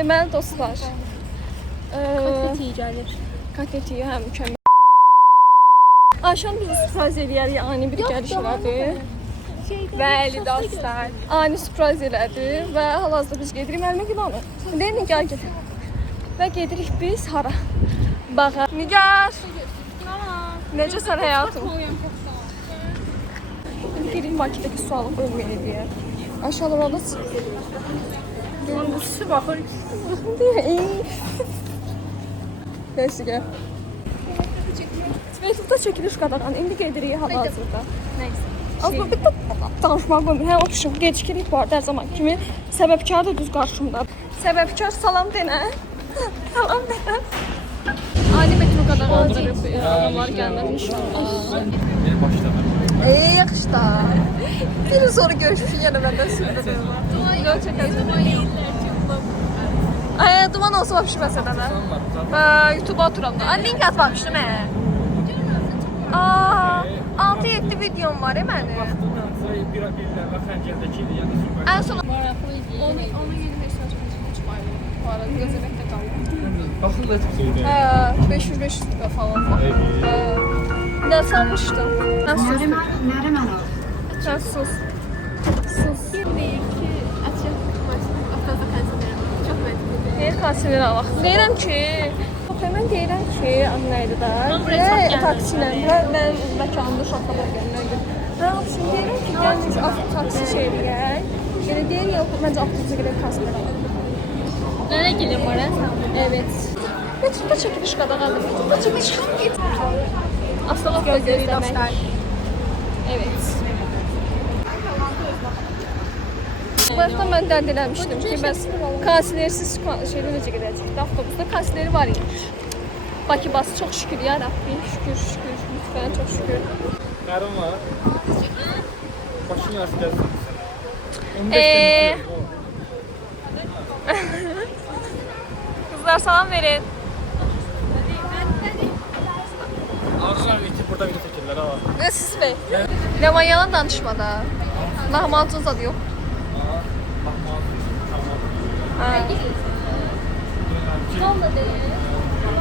Deməli dostlar. Kotlet iyi gəlir. Kotlet iyi, hə mükəmməl. Ayşan bizi sürpriz eləyər, ani bir gəliş elədi. Bəli dostlar. Ani sürpriz elədi və hal-hazırda biz gedirik Məlimə Gülanı. Deyin gəl gedək. Və gedirik biz hara? Bağa. Nigar. Necəsən həyatım? Gedirik marketdəki sualı bölməyə deyə. Aşağıda orada Görüntüsü baxır. Neyse gel. Twitter'da çəkiliş qadağan. İndi gedirik hal-hazırda. Neyse. Aslında bir də danışmağa qoymur. Hə, oturuşum. Gecikirik bu arada hər zaman kimi. Səbəbkar da düz qarşımda. Səbəbkar salam denə. Salam denə. Ali metro qadağan edilib. Adamlar gəlmədi inşallah. Yeni başladı. Yaxşı da. Bir sonra görüşürük yenə məndən sürdürürüm. Video çəkəcəm. Ay, duman olsa vəbşi məsələ də. YouTube-a oturam da. Link atmamışdım hə. 6-7 videom var mənim. Bir dəfə xəncərdəki idi, yəni sürpriz. Ən son onu yeni mesaj çıxmayıb. Bu arada gözləməkdə qaldım. Baxın da çox şeydir. 500 lira falan var. Ne sanmıştım? Sen sus. Sen sus. Sus. Hayır, kanserleri alaq. Deyirəm ki, mən deyirəm ki, anlaydı da. Taksi ilə mən məkanımda şoxlama gəlməliyim. Mən abisini deyirəm ki, gəlmiş taksi şey eləyək. Yəni deyir, yox, məncə avtobusa gedək kanserleri alaq. Nereye gelin var sen? Evet. Metroda çəkiliş qadağandır. Metroda çəkiliş qadağandır. Aslanı gözləmək. Evet. Başta mən dərd eləmişdim ki, bəs kansilersiz şeydə necə gedəcək? Avtobusda kansileri var imiş. Bakı bası çox şükür ya Rəbbi. Şükür, şükür. Lütfən, çox şükür. Qarım var. Başın yarısı gəlsin. Kızlar salam verin. Ağzına iti burada video çəkirlər ha. Ne siz bey? Leman yalan danışma da. Lahmacun zadı yok. Ha.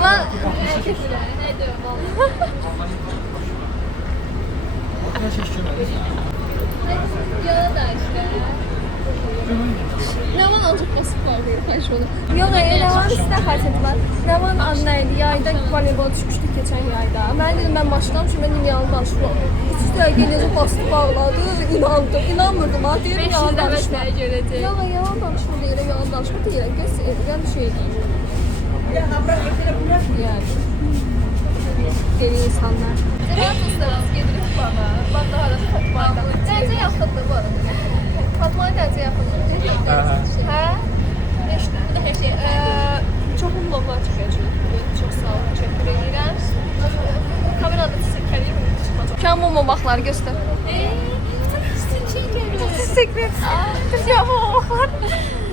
Lan Nə şişkirmədir? Yalan da işte. Leman olacak basıp var diye paylaşmadı. Yok Leman'ın size xasiyyəti var. Leman anlaydı. Yayda voleybol düşmüşdük geçen yayda. Ben dedim ben başlamışım. Ben dedim yalan danışma. Siz de gelinizi basıp bağladı. İnandım. İnanmırdım ha. Deyirəm yalan danışma. görəcək. Yalan danışma deyirəm. Yalan danışma deyirəm. Göz edirəm bir şey deyirəm. Yani. Deli insanlar. Demək dostlarımız gedirib bağa. Bak daha da Fatma'yla. Dənizə yaxındır bu arada. Fatma'ya dənizə yaxındır. Hə? İşte bu da hər şey. Çox umumlar çıxacaq. Çox sağ olun. Təşəkkür edirəm. Kamerada çəkəcəyəm. Kam umumaqları göstər. Sekret. Ya bu var.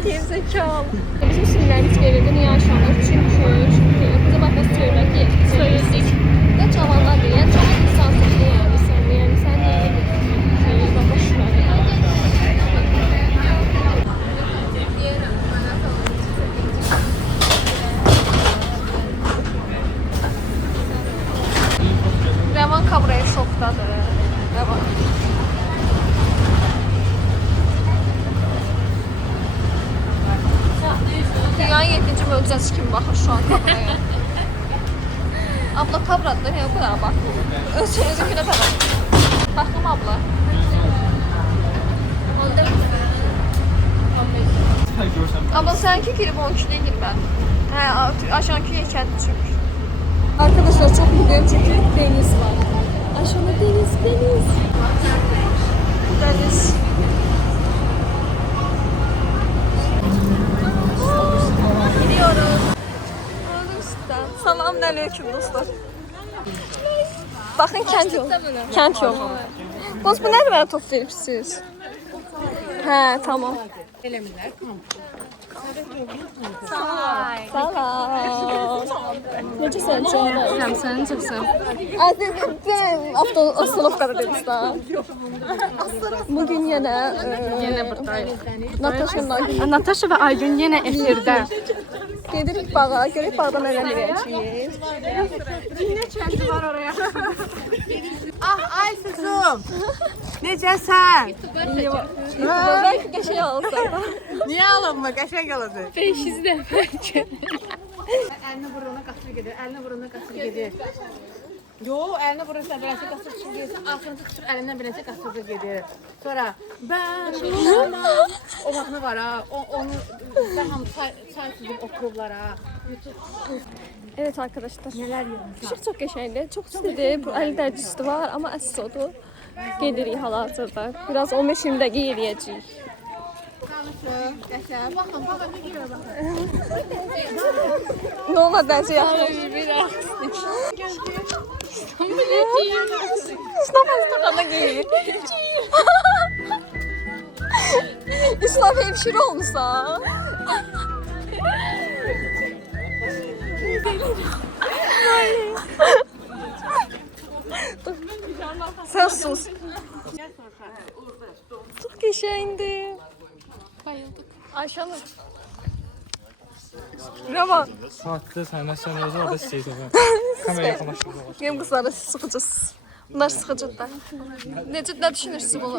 Gerizekalı. Bizim sinirlerimiz verildi. Niye aşağılar? Çünkü bize bakması söylemek ki söyledik. Ne çalanlar diye. Çalan insan seçti yani. Sen de yani sen de bak şuna. Revan kabraya şoktadır. Revan. Dünyanın 7-ci möcüzəsi kimi baxır şu an kabraya. Abla kabradır, ya bu kadar bak. Özünükünə tərəf. Baxım abla. Abla sənki girib 12'yə girmən. Hə, aşağıki yekədi çünki. Arkadaşlar çok mutluyum çünkü deniz var. Aşağıda deniz. Deniz. Gidiyoruz. Selamünaleyküm dostlar. Bakın kent yolu. Kent yolu. Boz bu nerede bana top veripsiz? He tamam. Salam. Necəsən canım? Bilmirəm, sən necəsən? Avtostolovkada dediniz də. Bugün yenə Yenə buradayıq. Natasha və Aygün yenə efirdə. gedirik bağa, görək bağda nələr eləyəcəyik. Ah ay kızım. Necəsən? Bəlkə qəşəng olsa. Niyə alınma? Qəşəng olacaq. 500 dəfə. Əlini buruna qatır gedir. Əlini buruna qatır gedir. Yo, əlini buruna beləsə qatır gedir. Ağzını tutur, əlindən beləsə qatır gedir. Sonra ben o mahnı var ha. Onu bizdə hamı çay süzüb okurublar ha. Evet arkadaşlar. Neler yapmışlar? Çok qəşəngdir. Çox istidir. Bu əli dərcisi var, amma əsas odur. Gedirik hal-hazırda. Biraz 15-20 dəqiqə eləyəcəyik. Tanışım, qəşəng. Baxın, baxın, bir yerə baxın. Nə ola dərsi yaxın? İslam Instagramda giyir. İslam hemşire olmuşsa. Sen sus. Çok qəşəngdir. Bayıldık. Ayşanur. Bravo. Saatdə sən nəsən özün orada istəyirsən. Kameraya yaxınlaşdırma. Benim kızlara sıkıcız. Bunlar sıkıcı da. Ne düşünürsünüz bunu?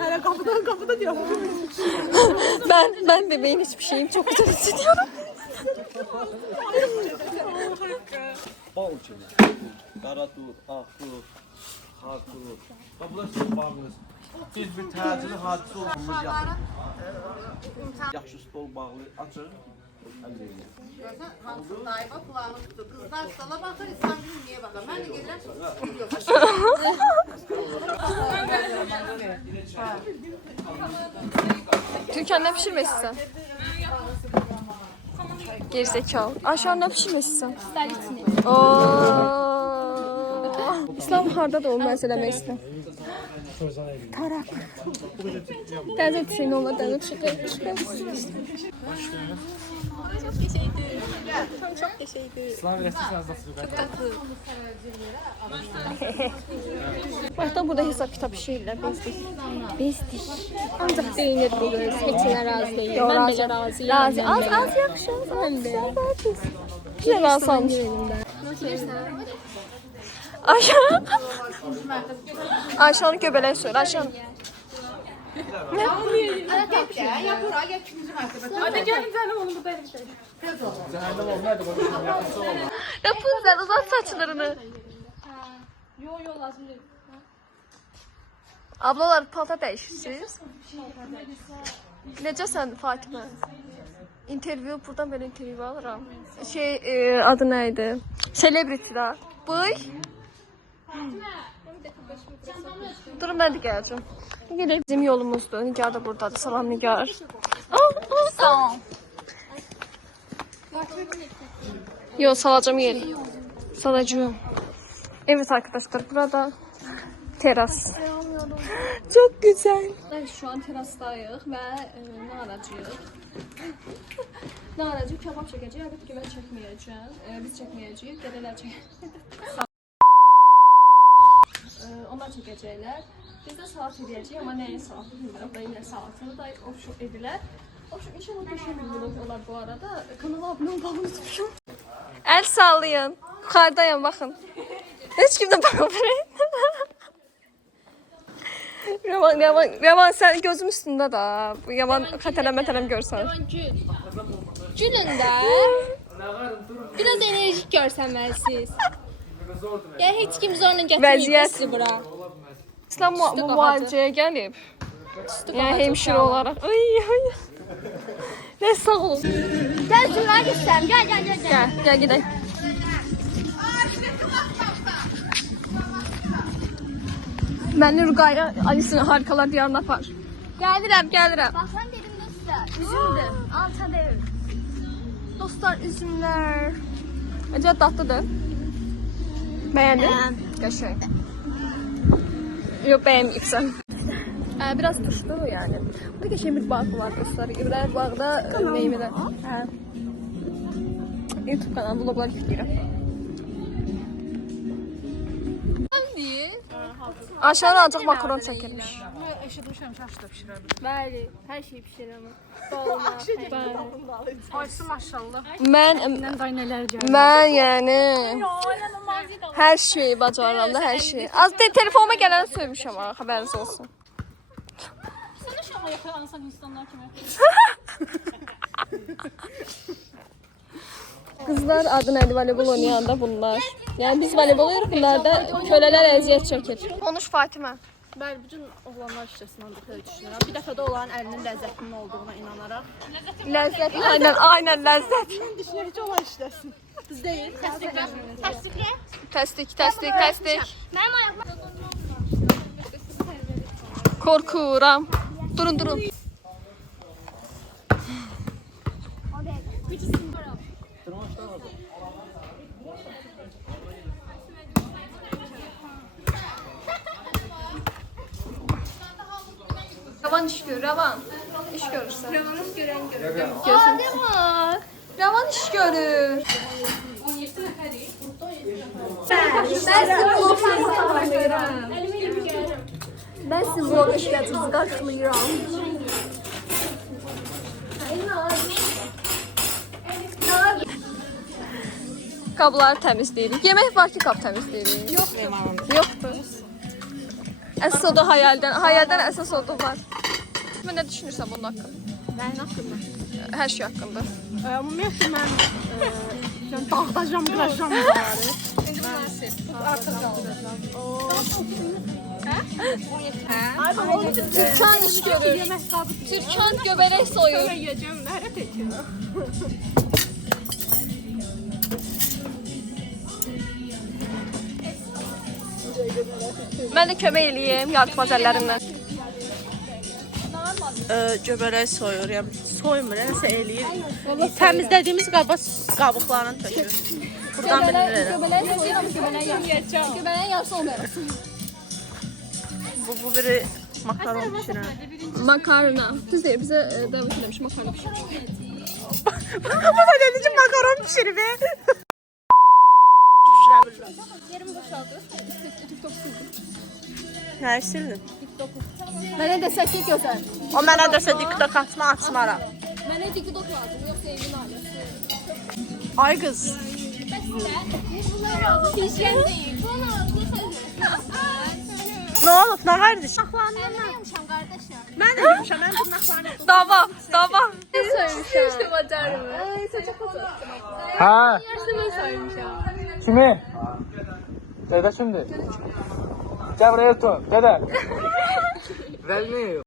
Hələ qapıda deyəm. Ben bebeğim hiçbir şeyim çok güzel hissediyorum. Bal kimi. Qara tur, ağ tur, xar tur. Bax bunlar sizin bağınız. Biz bir təcili hadisə olmamız yaxın. Yaxşı stol bağlı açın. Görsən, hansı dayıba kulağını tutdu. Kızlar stola baxır, İslam günü niyə baxır? Mən də gedirəm, Türkan ne pişirmek istiyorsun? Gerizekalı. Ayşan ne pişirmek istiyorsun? İslam harda da o məsələmək istəyir. Tarak. Təzə bir olma, təzə bir Çok teşekkür. İslam rəsmi nasıl Başta burada hesap kitap işləyirlər, bezdik. Ancaq deyinir bu göz. Keçinə razı deyil. Yo, Mən razı. belə razıyam. Razı. Az yaxşı. Mən də. Güzel razı almış. Ayşan. Ayşan'ın göbələk söyle. Ayşan. ya bura, ya ikinci mərtəbə. Hadi gəlin canım onu burada eləyək. Cəhənnəm olmaydı bu yaxınsı olmaz. Rapunzel uzat saçlarını. Yo lazım deyil. Ablalar palta değişirsiniz. Necəsən Fatimə? İntervyu, buradan böyle intervyu alıram. Adı neydi? Celebrity'da. Bıy. Durun ben de geleceğim. Bizim yolumuzdu. Nigar da buradadır. Salam Nigar. Sağ ol. Yok salacağım yeri. Salacağım. Evet arkadaşlar burada teras. Çok güzel. Şu an terastayıq və nə aracıyıq? Nə aracıyıq? Kebab çəkəcəyik. Əlbəttə ki, mən çəkməyəcəm. Biz çəkməyəcəyik. Qədələr çəkəcək. Onlar çəkəcəklər. Biz də salat edəcəyik, amma nəyin salatı bilmirəm. Da yine salatını da option edilər. Option inşallah qəşəng bir vlog olar bu arada. Kanala abunə olmağı unutmuşum. Əl sallayın. Yuxarıdayım baxın. Heç kim də baxmır. Yaman sen gözüm üstünde da. Bu yaman xətələm görsən. Gülün də. Biraz enerjik görsənməlisiniz. Ya heç kim zorla gətirməyib sizi bura. İslam bu müalicəyə gəlib. Yəni hemşire olarak. Ay. Ne sağ olun. Gəl şuraya göstərim. Gəl. Gel gidelim. Ben Nurgay'a Alice'nin harikalar diyarına apar. Gəlirəm. Bax sən dedim dostlar. Üzümdür. Alça deyil. Dostlar üzümlər. Acaba tatlıdır. Beğendin? Qəşəng. Yok beğenməyibsən. Biraz tuşlu yani. Burada geçen bir bağ var dostlar. İbrahim bağda meyveler. YouTube kanalı vloglar yükləyirəm. Aşağıdan ancaq makaron çəkilmiş. Eşitmişəm çaşda pişirəm. Bəli, hər şey pişirəm. Dolma, Aysı maşallah. Mən Qaynələr gəlir. mən yəni hər şeyi bacarıram da hər şeyi. Az telefonuma gələni söymüşəm ha, xəbəriniz olsun. Sən də şama yakalansan insanlar kimi. Qızlar adı nədir voleybol oynayanda bunlar. Yəni biz voleybol oynayırıq, bunlar da kölələr əziyyət çəkir. Konuş Fatimə. Bəli, bütün oğlanlar işləsin ancaq elə düşünürəm. Bir dəfə də olan əlinin ləzzətinin olduğuna inanaraq. Ləzzət, aynen ləzzət. Düşünürəm ki, olan işləsin. Biz deyil. Təsdik. Korkuram. Durun. Ravan iş görür, Ravan. İş görürsən. Ravan iş görən görür. Ravan iş görür. Ben sizin vlog işlətinizi qarşılayıram. Qabları təmizləyirik. Yemək var ki, qab təmizləyirik. Yoxdur. Əsas o da hayaldən əsas o da var. Mən nə düşünürsən bunun haqqında? Mənim haqqımda. Hər şey haqqında. Ümumiyyətlə mən dağdacam, qıracam bunları. Türkan iş görür. Türkan göbələk soyur. Yiyəcəm, nərət ekim. Mən də kömək eləyim yardım əllərimdən. Göbələk soyur, yəni soymur, nəsə eləyir. Təmizlədiyimiz qabıqlarını tökür. Buradan bilinir elə. Göbələk soyur, amma göbələyin yarısı olmayaraq. Bu biri makaron pişirən. Makarna. Düz deyir, bizə dəvət eləmiş makarna pişirmiş. Bu da dedi ki, makaron pişirir be. Yerim boşaldı. TikTok sildim. Nə sildin? Mənə desək ki, gözəl. O mənə desə TikTok açmaram. Mənə TikTok lazım, yoxsa evin ailəsi. Ay qız. Hijyen değil. Nə olub? Nə verdi? Ben yemişim kardeşim. Mən də yemişəm, mən dırnaqlarını. Dava. Ne söylemişim? İşte bacarım. Ha, Yarısı ben söylemişim. kimi? Dede şimdi. Gel buraya otur. Dede. Veli.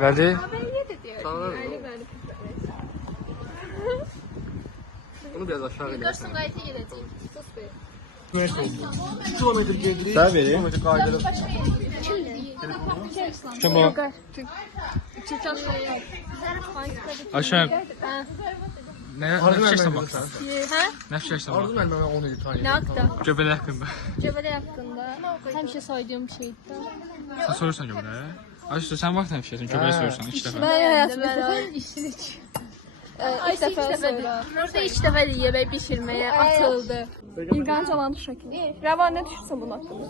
Veli. Tanrım. Bunu biraz aşağı edelim. Dostum gayet iyi gideceğim. Sus be. Kilometr gedirik. Sen vereyim. Kilometr qayıdırıq. Kim bu? Aşağı. Ne fikirsən baxsan? Ne fikirsən Arzu baxsan? mən onu tanıyım. Ne hakta? Göbələk haqqında. Cebele hakkında. Hemşe saydığım bir şeydi. Sən sorursan göbələyə. Ayşə sən vaxt nə fikirsən? Göbələ sorursan 2 dəfə. Ben hayatımda İşin iç. ilk defa sonra. Orada 3 defa yemek pişirmeye atıldı. İlqan cavanlıq şəkli. Rəvan nə düşünürsən bunun haqqında?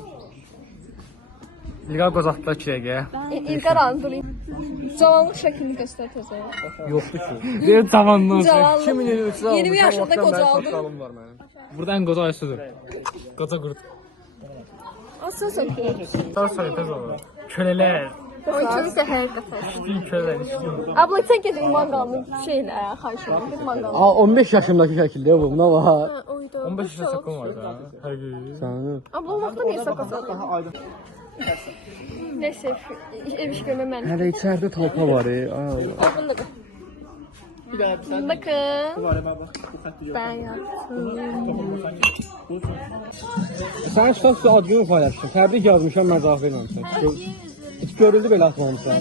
İlqar qozaqdılar 2 dəqiqə. İlqar anlayın. Cavanlıq şəklini göstər təzə. Yoxdur ki. Deyir tavandan. Cavanlıq. 2023-də 20 yaşında qocaldım. saçlarım var mənim. Burada ən qoca Ayşədir. Qoca qurd. Asılsın ki. Sorsan tez olur. Kölələr. O ikimiz də hər dəfə. İşin kölələr, işin. Abla sən gedin manqalını şeylə, xahiş edirəm. Ged manqalını. 15 yaşımdakı şəkildə bu. Nə var? 15 yaşa sakın var da. Həqiqi. Səni. Abla olmaqda niyə sakasadın? Neyse, ev iş görmə mən. Hələ içəridə talpa var. Bakın. Ben yaptım. Sən şəxs adını paylaşdın. Təbrik yazmışam, mən cavab verməmişəm. Heç görüldü belə atmamışsan.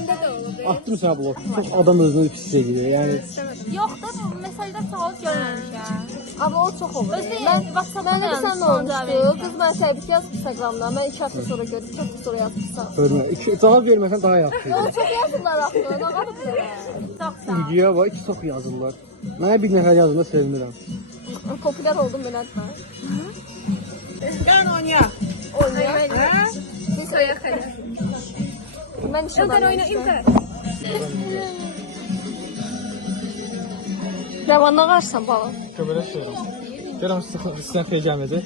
Attım sənə blok. Çox adam özünü pis edir. Yəni Yoxdur, məsələdə sual görməmişəm. Amma o çox olur. Özü Mən WhatsApp-dan də sən yazmışam, nə olmuşdu? cavab Qız mən səbit yazıb Instagramdan. Mən 2 həftə sonra görüb, 2 həftə sonra yazmışsan. Hörmə. Cavab verməsən daha yaxşı. O çox yazırlar axı. Nə qalıb belə? Çox sağ ol. İndiyə var, iki çox yazırlar. Mənə bir nəfər yazında sevinirəm. Popülər oldum belə etmə. Gəlin oynayaq. Oynayaq. Biz oynayaq hələ. Mən işə oyna. Rəvanına qarsan balam. Göbələk şeyirəm. Görəm sizdən xeyir gəlməyəcək.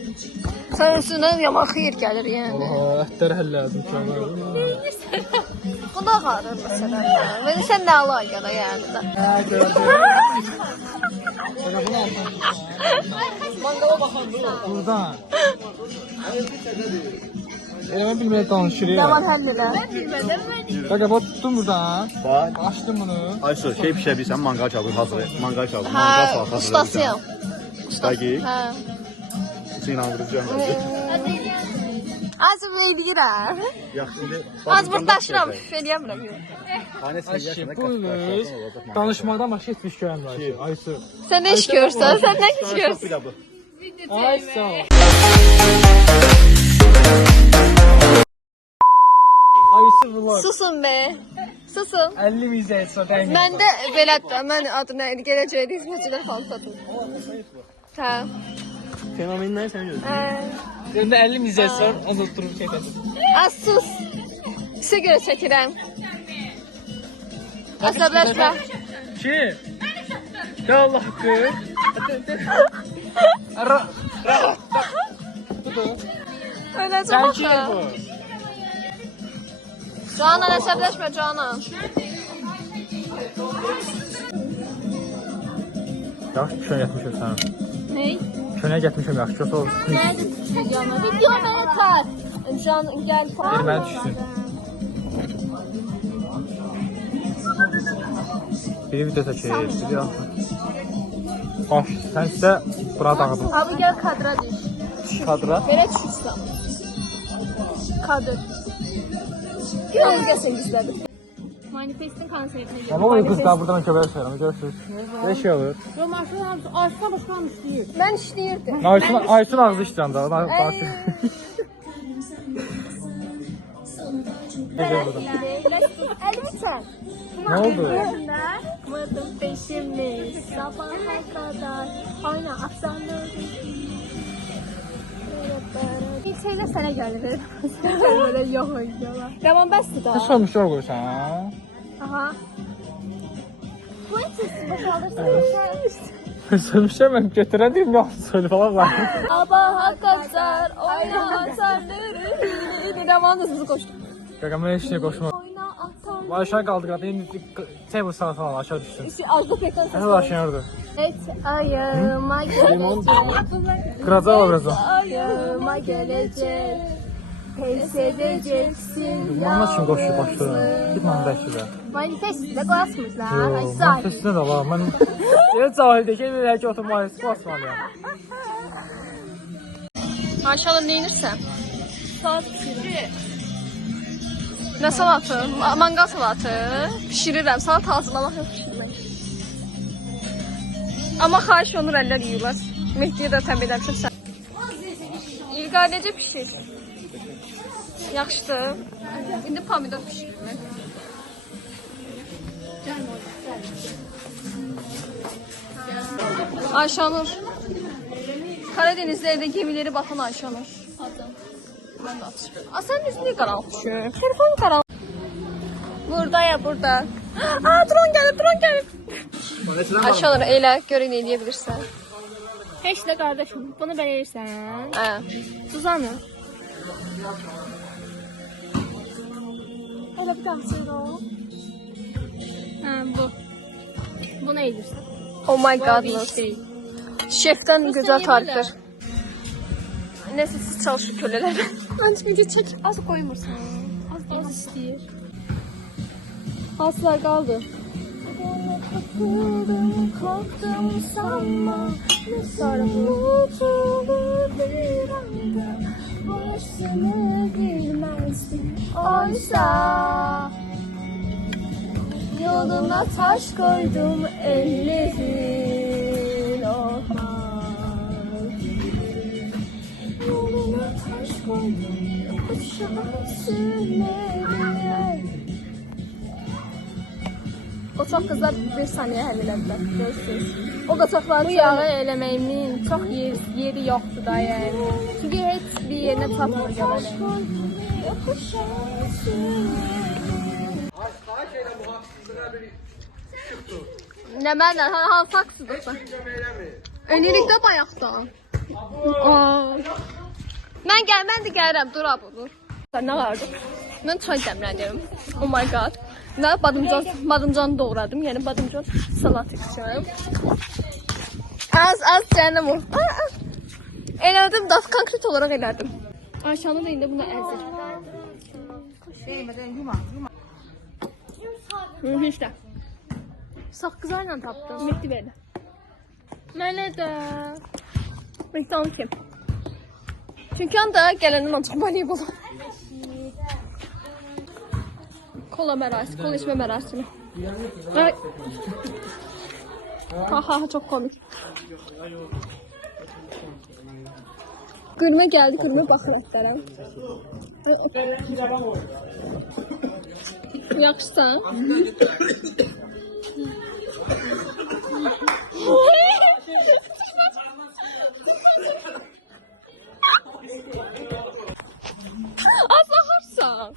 Sən üstündən yaman xeyir gəlir yəni. Oha, ətləri həllədim ki. Bu da ağarır məsələn. Mən sən nə alaqada yəni də. Buradan. Elə mən bilməyə danışır ya. Yaman həll elə. Qaqa, bax tutdum buradan. Bax. Açdım bunu. Aysu, şey pişirsən, manqal çalır, hazır. Manqal çalır. Hə, ustasıyam. Dəqiq. Hə. Sizi inandıracağım. Az eləyirəm. Yaxşı, indi... Az burdaşıram, eləyəmirəm. Anə Ayşe, buyuruz. Danışmadan başqa heç bir iş görmürəm. Aysu. Sən nə iş görürsən? Sən nə iş görürsən? Ay, sağ ol. Aysu vlog. Susun be. Susun. 50 min izləyicisi var. dəqiq. Mən də belədir. Mən adını gələcəkdə hizmetçilər falan satım. Hə. Fenomenlər sən gözlə. Öndə 50 min izləyicisi var. Onu da durub şey edim. Az sus. Sizə görə çəkirəm. Əsəbləşmə. Ki? Ya Allah haqqı. Öləcəm Sən ki axı. bu? Canan əsəbləşmə Canan. Yaxşı, kön getmişəm sənə. Ney? Könə getmişəm yaxşı. Kötü olsun. Nədir videoma? Video mənə tar. Can gəl. Bir mənə düşsün. Bir video çəkir, bir yaxşı. Baş, sən isə bura dağıdın. Abi gəl kadra düş. Kadra. Belə düşürsən. Kadr. Biraz gəlsin gizlədi. Manifestin konsertinə gəldim. Ama o qızlar buradan köbəyə sayıram, görürsünüz. Ne şey olur? Yo, maşın hamısı aşağı başqa işləyir. Mən işləyirdim. Aysun ağzı işləyən də. Elbisen. Ne oldu? Bırakmadım peşimi sabaha kadar. Oyna afsanlı. Bir şeyler sana gelir. Böyle yok oynuyorlar. Tamam bəsdir Ne daha. sormuşlar qoysan ha? Aha. Bu siz boşaldırsın. Sormuşlar mən götürən deyim, yox, söyle falan var. Sabaha kadar oyna atarları. Demanız bizi koştuk. Qaqa, mən heç nə qoşma. Oyna atarları. Aşağı qaldı qadı, indi tebur sana falan aşağı düşsün. Azda pekten Hələ aşağı orada. Et ayağıma gelecek. Qıracaq o birazdan. Ayağıma gelecek. Pes edeceksin. Manla üçün qoşu başlayın. Bir manada əşidə. Manifestdə qoyasmırlar. Yox, Ay mən say. səsinə də var. Mən elə cahildə ki, elə ki, oturmayız, basmalıyam. Maşallah neyinirsən? Salat pişirir. Nə salatı? Mangal salatı. Pişirirəm. Salat hazırlamaq yox pişirmək. Amma xahiş olur əllər yeyirlər. Mehdiyə də təbii eləmişəm sən. İlqar necə pişir? Yaxşıdır. İndi pomidor pişirir. Ayşanur. Karadeniz'de evde gemileri batan Ayşanur. Ben de atışıyorum. Aa sen yüzünü niye karanlık düşüyorsun? Telefon karanlık. Burada ya burada. Aa drone geldi, drone geldi. Ayşanur eyle, görün eyleyebilirsen. Heç də qardaşım, bunu belirsən. He. Suzanı. Öyle bir daha o. Ha bu. Bu ne edirsən? Oh my Bu godness. değil. Şeften güzel tarifler. Neyse siz çalışın köleler. Ben video çek. Az koymursun. Az istəyir. Aslar kaldı. Korktum sanma. Sonra unutulur bir anda. Başını bilmezsin. Oysa Yoluna taş koydum ellerin olmaz. Yoluna taş koydum uçağı sürmeye. O çok kızlar bir saniye həll elədilər. Görürsünüz. O qaçaqları yağı eləməyimin çox yeri yoxdur da yəni. Çünki heç bir yerinə tapmır gələni. Nə məndən? Hansı haksızlıqda? Önlükdə bayaqda. Mən də gəlirəm. Dur abi, dur. Nə vardı? Mən çay dəmlənirəm. Oh my god. Və badımcanı doğradım. Yəni badımcan salat içəcəm. Az canım o. Elədim da konkret olaraq elədim. Ayşanı da indi buna əzir. İşte. Saqqızlarla tapdım. Mehdi verdi. Mənə də. Mehdi onu kim? Çünki anda gələndən ancaq voleybol. Kola mərasimi, kola içmə mərasimi. Evet. Ha çok komik. Gülme geldi, gülme baxır etlərəm. Yaxşısan? Az axırsan.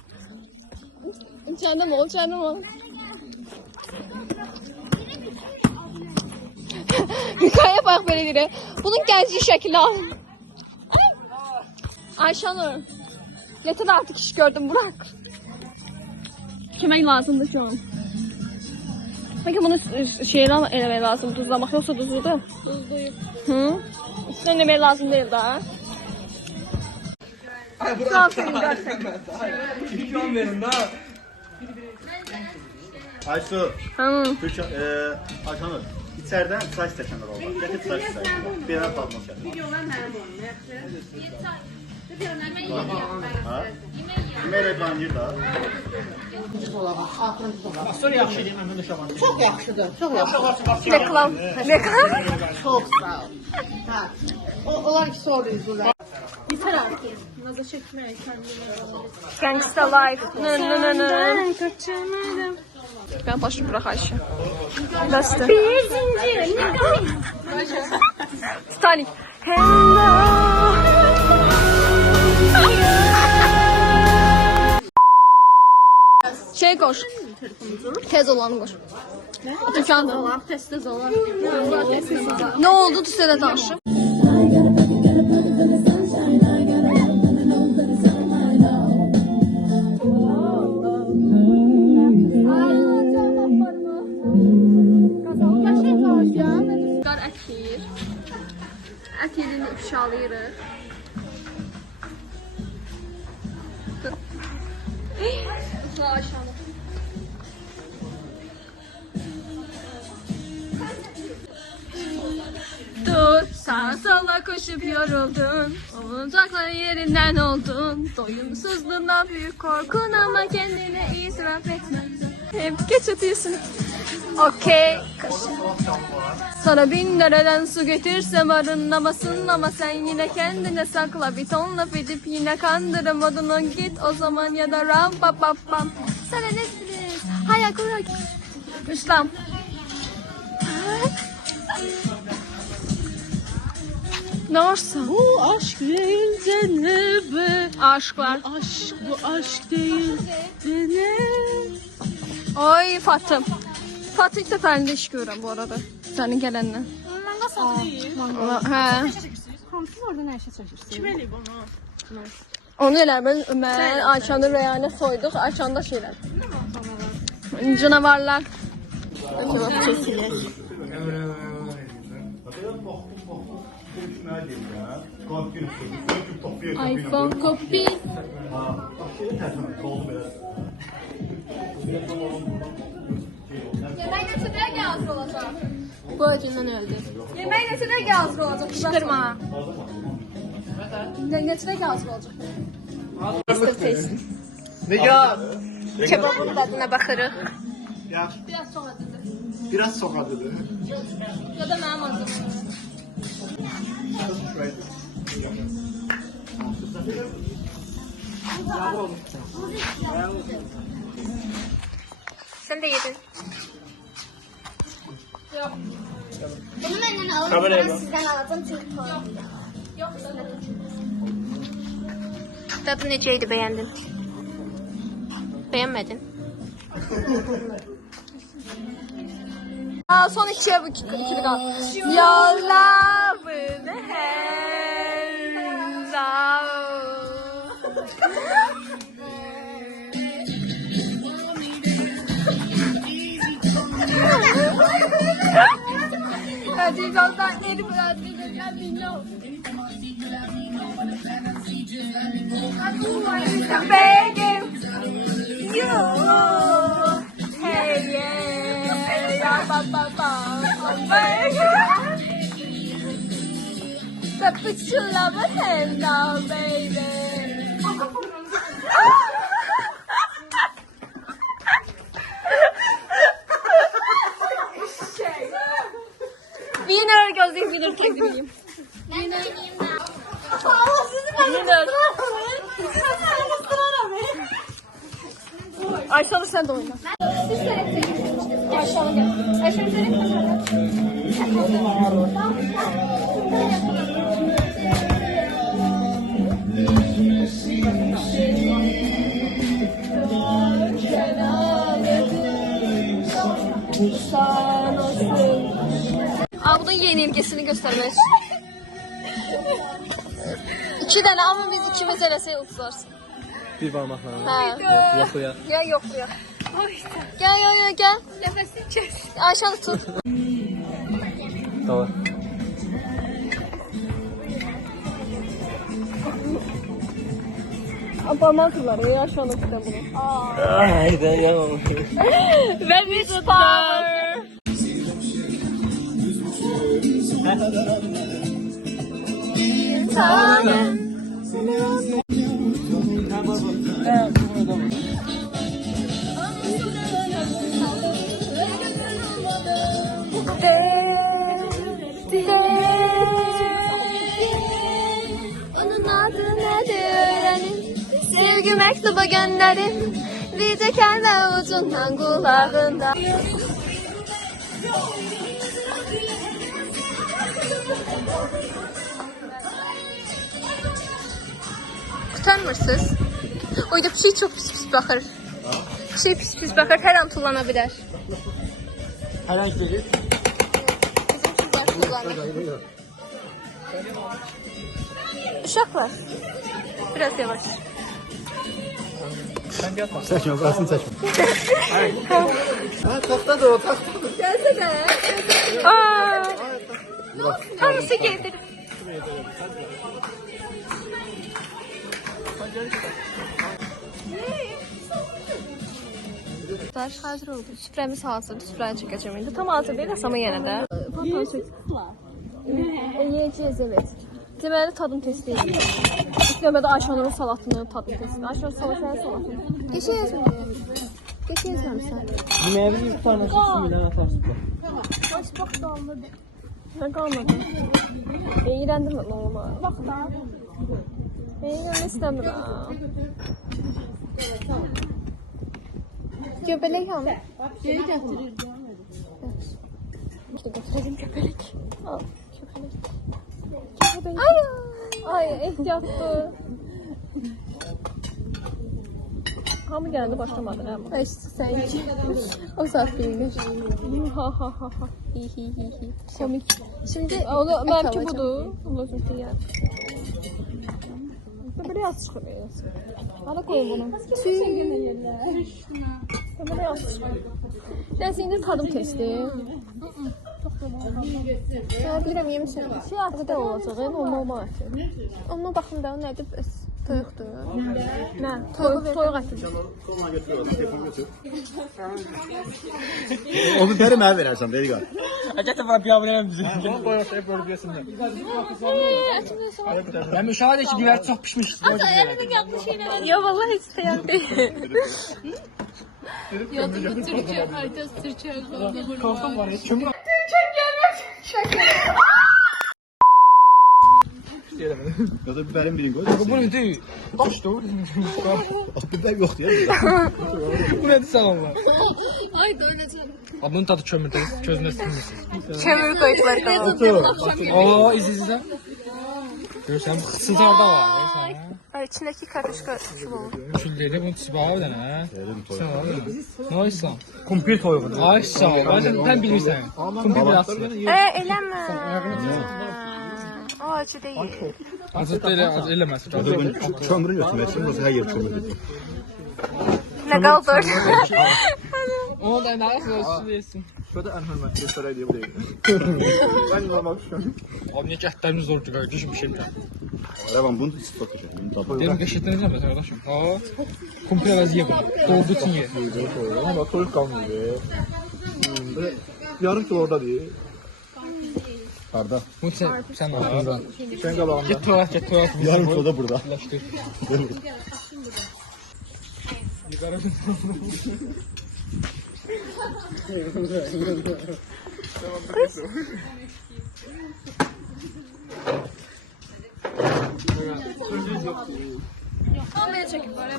Canım ol. Hikaye bak böyle biri. Bunun gençliği şekli al. Ayşanur. Yeter artık iş gördüm, bırak. Kime lazımdı şu an? Peki bunu şeyle elemeye lazım, tuzlamak yoksa tuzludur. Tuzluyum. Hı? Üstüne elemeye lazım değil daha. Aysu, Tamam. Ayşanur, içeriden çay stəkanları olur. Gətir çay stəkanı. Bir yana tatlı şəkil. Yemək reklamıyır da. Sonra yaxşı deyim, mən də şaban. Çox yaxşıdır, çox yaxşıdır. Reklam. Çox sağ ol. Ha. Onlar ikisi oldu üzülər. Yeter artık. Naza çekmeye kendine. Gangsta life. Ben başı bırak Ayşe. Bastı. Titanic. Şey koş. Tez olanı koş. Dükkanda. Tez olan. Ne oldu? Düzele danışı. Qar ət yeyir. Ət yediyində ifşalayırıq. Isla aşağıda. Dur, sağa sola koşup yoruldun. Olacaklar yerinden oldun. Doyumsuzluğuna büyük korkun ama kendine israf etme. Hep geç atıyorsun. Okey. Sana 1000 nereden su getirsem arınlamasın ama sen yine kendine sakla. Bir ton laf edip yine kandıramadın git o zaman ya da ram pa pa pam. Sana ne biliriz? Hayal kurak. İslam. Ne varsa? Bu aşk değil cennet. Aşk var. Aşk bu aşk değil cennet. Oy Fatım. Fatih ilk dəfərində iş görürəm bu arada. Sənin gələnlə. Ben nasıl değil? Hə. Komşun orada nə işə çəkirsən? Kim eləyib onu? Onu eləmir. Mən Ayşanı rəyana soyduq. Ayşanda şeylər. Canavarlar. Cevap çekilir. iPhone copy. Yemək neçədə hazır olacaq? Bu acından öldü. Yemək neçədə hazır olacaq? Qışqırma. Neçədə hazır olacaq? Nigar! Kebabın dadına baxırıq. Yaxşı. Biraz çox acıdır. Biraz çox acıdır. Ya da mənim acım. Sen de yedin. Bunu məndən alın. Kameraya Ben bak. sizden alacağım çünkü koyacağım. Yok. Tadı neceydi, beğendin? Beğenmedin? Aa, son ikiye bu ikili kal. Your love in the hands Hadi yoldan geri bırakmayacağım bilmiyorum. Begging you, hey yeah, ba ba ba, I'm begging. So put your love hand down, baby. Winner gözlük winner çektireyim. Winner. Ayşe sen de oyna. Ayşe gel. Ayşe Aa, bunun yenilgisini göstermek. 2 tane ama biz ikimiz eləsək uzarsın. Bir parmakla. Hə. Yok ya. Ya yok ya. Gel gel. Nefesini kes. Ayşanı tut. Tamam. Parmak kullanıyor ya Ayşanı tut bunu. Haydi ya. Ve bir spor. Onun adı nedir öğrenin? Sevgi mektubu gönderin. Diyecek kendi ucundan kulağında. Utanmırsınız? Oyda bir şey çok pis bakır. Bir şey pis bakır, her an tullanabilir. Herhangi biri. Bizim kızlar kullanır. Uşaklar. Biraz yavaş. Sen gel bak. Çəkmə, burasını çəkmə. Ha, taxtadır o, taxtadır. Gelsene. Aa, hamısı gelir. Hazır oldu. Süfremiz hazır. Süfrəni çəkəcəm indi. Tam hazır deyil ama yenə də. Yiyeceğiz evet. Deməli tadım testi. İlk növbədə Ayşanurun salatını tadım testi. Ayşanur salatını salatını. Geçe yazmıyor. Geçe yazmamışsan. Yemeğimiz bir tane süsü bile atarsın. Mən qalmadım. İğrəndirmə normal. Bax da. İğrənmə istəmirəm. Göbelek ama. Geri gətirir. Götürelim köpek. Al köpek. Ay ehtiyatlı. Hamı geldi başlamadı. Ay işte sen o saat bilinir. Ha ha ha ha. Hi hi hi hi. Komik. Şimdi Onu belki alacağım. budur. Allah çok iyi. Biraz çıkıyor. Hadi koy bunu. Biraz çıkıyor. Neyse indi tadım testi. Ben bilirəm yemişəm. Siyahı da olacaq. O normal eti. Ona baxın da nədir bəs? Toyuqdur. Nə? Toyuq eti. Koluna götür, telefonu götür. Onu deri mənə verərsən, deri qal. Acaba var bir abone misin? Onu koyarsa hep böyle diyorsunlar. Ben müşahede ki biber çok pişmiş. Ata elini yaptı şeyler. Ya vallahi hiç seyahat değil. Yatılı Türkiye, herkes Türkiye. Kalsam var ya. Kim var? Ya da biberin birini koy. Bu ne değil? Kaçtı o. Biber yok ya. Bu nedir sen Allah? Ay döneceğim. Bunun tadı kömürde. Közüne sinirsin. Kömür koydular kafama. Oo izle. Görürsen sızarda var. Neyse ya. Ay, içindeki karışka şu olur. Külleri bunu tibağı da ne? Sen var. Neyse. Kumpir toyuğu. Ay sağ ol. Sen bilirsən. Kumpir biraz. Eləmə. O acı değil. Acı da eləməz. Kömürün götürmesi. Burası her yer kömür. Ne kaldır? Onu da nə yapıyorsun yesin. Şurada en hürmetli saray diye buraya. Ben inanmak istiyorum. Abi niye kəhtlərimiz zor çıxar? Düşün bir şey bir. Araban bunu ispat edeceğim. Dedim qəşətdən eləməz qardaşım. Ha. Kumpir əvəzi ye bunu. Doldu için ye. Ama toyuk kalmıyor. Böyle yarım kilo orada değil. Arda. Bunu sen al. Sen kabağında. Get tuvalet, get tuvalet. Yarım kilo da burada. Birləşdir. Ama beni çekin bari.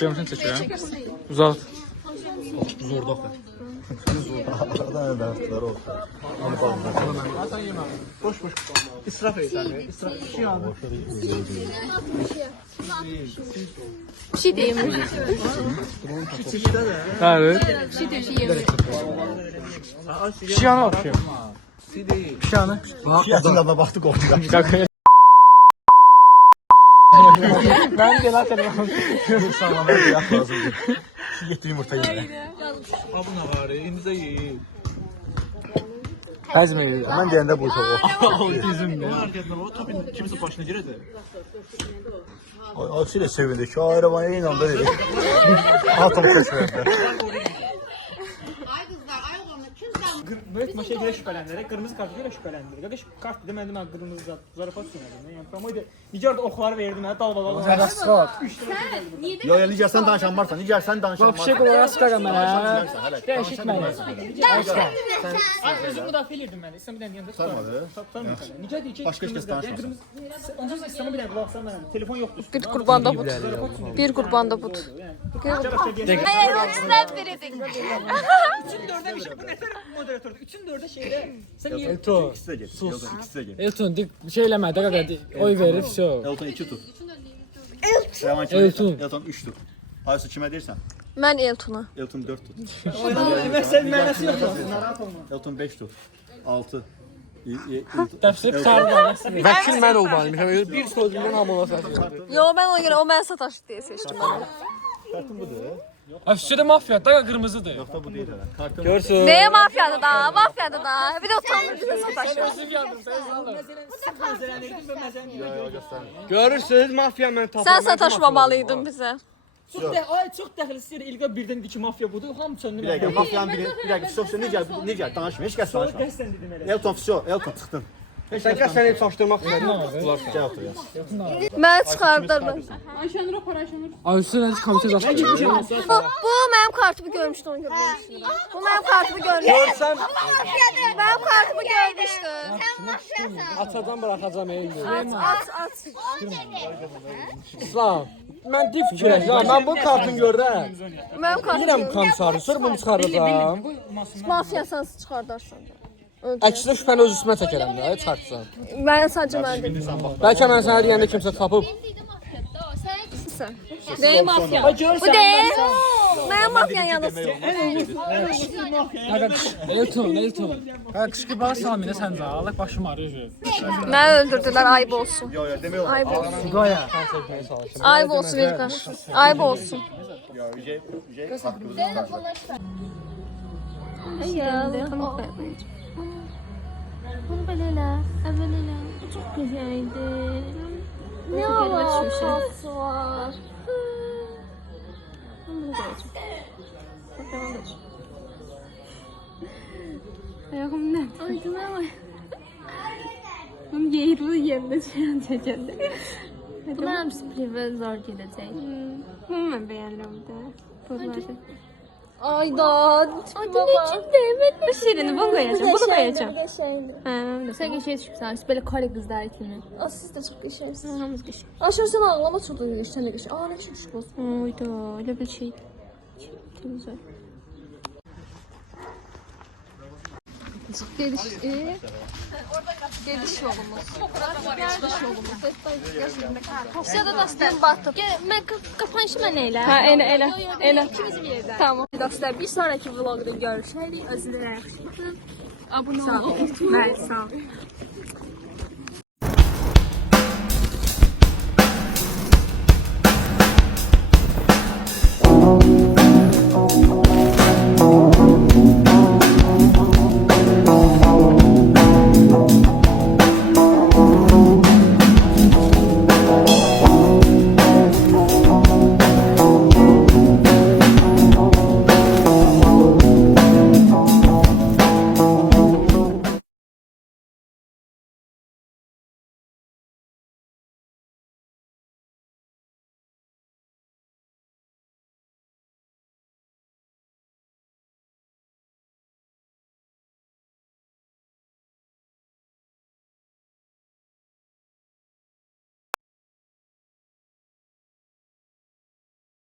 Görmüşsən çəkirəm. Uzat. Zorda oxu. Arda ne dersler olsun. Boş boş. İsraf et abi. İsraf. Şey abi. Bir şey diyeyim. Evet. Bir şey diyor, şey yemek. Şiyana oxşuyur. Şiyana. Fiyatın adına baktık ortaya. Qaqaya. Ben de lan telefon. Sağlamaya fiyat lazım. Getir yumurta yine. Abuna var ya. İnize yiyin. Həzm edir. Hemen gelende bu çok. Autizmdir. O hareketine bak. Tabii kimse başına girer de. Aksiyle sevindi. Şu arabaya inandı dedi. Atom keşfetti. Böyük maşaya görə şübhələndirək, qırmızı kartı görə şübhələndirək. Qardaş kart dedi, mən dedim qırmızı zarafat sönədim. Yəni promoydu. Nigar da oxları verdim, mənə dalbadal. Ya ya Nigar sen danışan varsa, Nigar sen danışan varsa. Bir şey qoyaraq çıxaram mənə. Dəyişik mənə. Özüm müdafiə edirdim mən. İslam bir dənə deyəndə Sarmadı. tutardım. Nigar deyir ki, Başqa heç kəs danışmasın. Ondan sonra İslam'a bir dənə qulaq asam mən. Telefon yoxdur. Bir kurban da but. Bir kurban da but. Ay, o ikisinden biridik. Üçün dördə bir şey, bu nətər moderatördür. Üçün dördə şeydə, sən niyə? Elton. İkisi de gel. İkisi de gel. Elton dik bir şey eləmə də qaqa oy verib şo. Elton 2 tut. Elton. Elton 3 tut. Aysu kime dersen? Ben Elton'a. Elton 4 tut. Məsəl mənəsi yoxdur. Narahat olma. Elton 5 tut. 6. Təfsir qurtardı. Vəkil mən olmalıyım. Bir sözümden hamıla səsləyirəm. Yo, ben ona göre o ben sataşık diye seçtim ben. Kartın budur. Əfsirdə mafya da qırmızıdır. Yok da bu değil herhalde. Kartın Görsün. Neye mafyadı da? Mafyadı da. Bir de utandı bir de sataşık. Məsələn, və məsələn görə. Görürsünüz mafya mən tapıram. Sen sataşmamalıydın bize. Çox dəxil istəyir. İlqə birdən dedi ki, mafya budur. Hamı söndü. bir dakika mafyanın bir dakika sosya Nigar danışmıyor. Hiç kes danışma. Qəsdən dedim elə. Elton все. Elton çıktın. Sən kəs səni çaşdırmaq istədin. Gel otur ya. Ben çıkardım. Aysu nə komissiya zaşdı. Bu benim kartımı görmüştü, onu görmüştü. Bu benim kartımı görmüştü. Görsən Benim kartımı görmüştü. atadan buraxacam elini. At. İslam. Mən dip fikirləşirəm. Mən bu kartını görürəm. Benim kartımı Bilirəm görmüştü. komissarı, sonra bunu çıxaracağam. Mafya sen çıkardarsan. Əksinə şübhəni öz üstümə çəkərəm də, çıxartsan. Ben sadece ben dedim. Bəlkə mən sənə deyəndə kimsə tapıb. Değil mafya. Bu değil. Ben mafyanın yanısıyım. Elton. Qaqa qışqı bana Saminə sən də. Allah başım ağrıyor. Beni öldürdüler, ayıp olsun. Yo yo demiyorum. Ayıp olsun. Qaya. Ayıp olsun İlkan. Ayıp olsun. Ya Yüce hakkımızı çıkardı. Bunu böyle la, böyle la. Bu çok güzeldi. Ne alakası var? Bunu da ayağım ne? Ay canım ay. Bunun yeri yerinde çekende. Bunlar hepsi prive zor gelecek. Bunu mən bəyənirəm də. Pozları. Ayda. Adı necədir? Mən şirini bunu qoyacağam. Bunu qoyacağım. Qəşəngdir. Hə, Sən qəşəng çıxırsan. Belə kare qızlar kimi. Siz də çox qəşəngsiniz. hamımız qəşəng. Aşağı sən ağlama çox da qəşəng. Sən də qəşəng. Aa, nə qəşəng çıxmış. Oyda, elə bir şey. Televizor. Gediş yolumuz. Gediş yolumuz. Rusiyada dostlar batıb. Mən qapanışı mən elə. Ha, elə. İkimiz bir yerdə. Tamam. Dostlar, bir sonraki vlogda görüşərik. Özünüzə yaxşı baxın. Abunə olun. Unutmayın. Sağ ol.